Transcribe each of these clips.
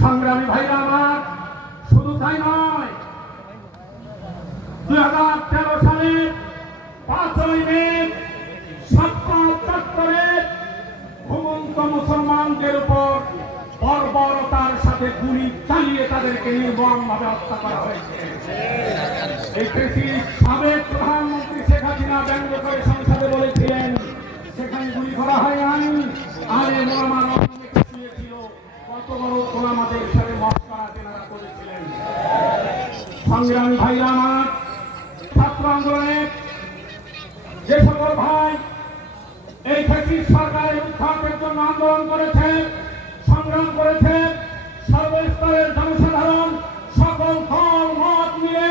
সংগ্রামী ভাইরা আমার, শুধু তাই নয়, 2013 সালের 5ই মে সাতপাল চত্বরে ঘুমন্ত মুসলমানদের উপর বর্বরতার সাথে গুলি চালিয়ে তাদেরকে নির্মমভাবে হত্যা করা হয়েছে। এই সাবেক প্রধানমন্ত্রী শেখ হাসিনা ব্যঙ্গ করে সংসদে বলেছিলেন, সেখানে গুলি করা হয় নাই, আরে মোলামার শুয়েছিল, কত বড় ওলামাদের সাথে মস্করা তেনারা করেছিলেন। সংগ্রামী ভাইরা আমার, ছাত্র আন্দোলনে যে সকল ভাই এই ফ্যাসিস্ট সরকারের উৎখাতের জন্য আন্দোলন করেছে, সংগ্রাম করেছে, সর্বস্তরের জনসাধারণ সকল দল মত মিলে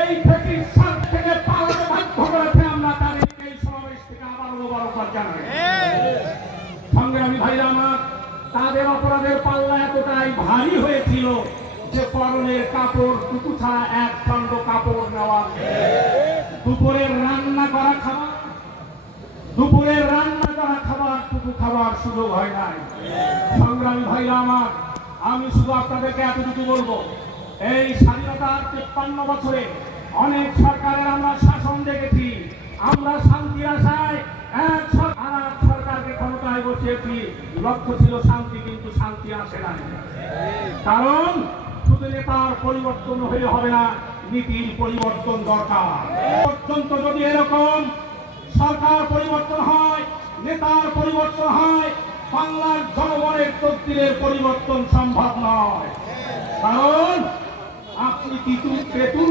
এই ফ্যাসিস্ট সরকার থেকে পালাতে বাধ্য করেছে। আমরা তাদেরকে এই সমাবেশ থেকে আবার মোবারকবাদ জানাই। সংগ্রামী ভাইরা আমার, তাদের অপরাধের পাল্লা এতটাই ভারী হয়েছিল যে পরনের কাপড় টুকু ছাড়া এক খণ্ড কাপড় নেওয়া, দুপুরের রান্না করা টুকু খাবার সুযোগ হয় নাই। সংগ্রামী ভাইরা আমার, আমি শুধু আপনাদেরকে এতটুকু বলবো, এই স্বাধীনতার 53 বছরে অনেক সরকারের আমরা শাসন দেখেছি। আমরা শান্তির আশায় এক সরকারকে ক্ষমতায় বসিয়েছি, লক্ষ্য ছিল শান্তি, কিন্তু শান্তি আসে নাই। কারণ শুধু নেতার পরিবর্তন হলে হবে না, নীতির পরিবর্তন দরকার। পর্যন্ত যদি এরকম সরকার পরিবর্তন হয়, নেতার পরিবর্তন হয়, বাংলার জনগণের তকদিরের পরিবর্তন সম্ভব নয়। কারণ আপনি তেঁতুল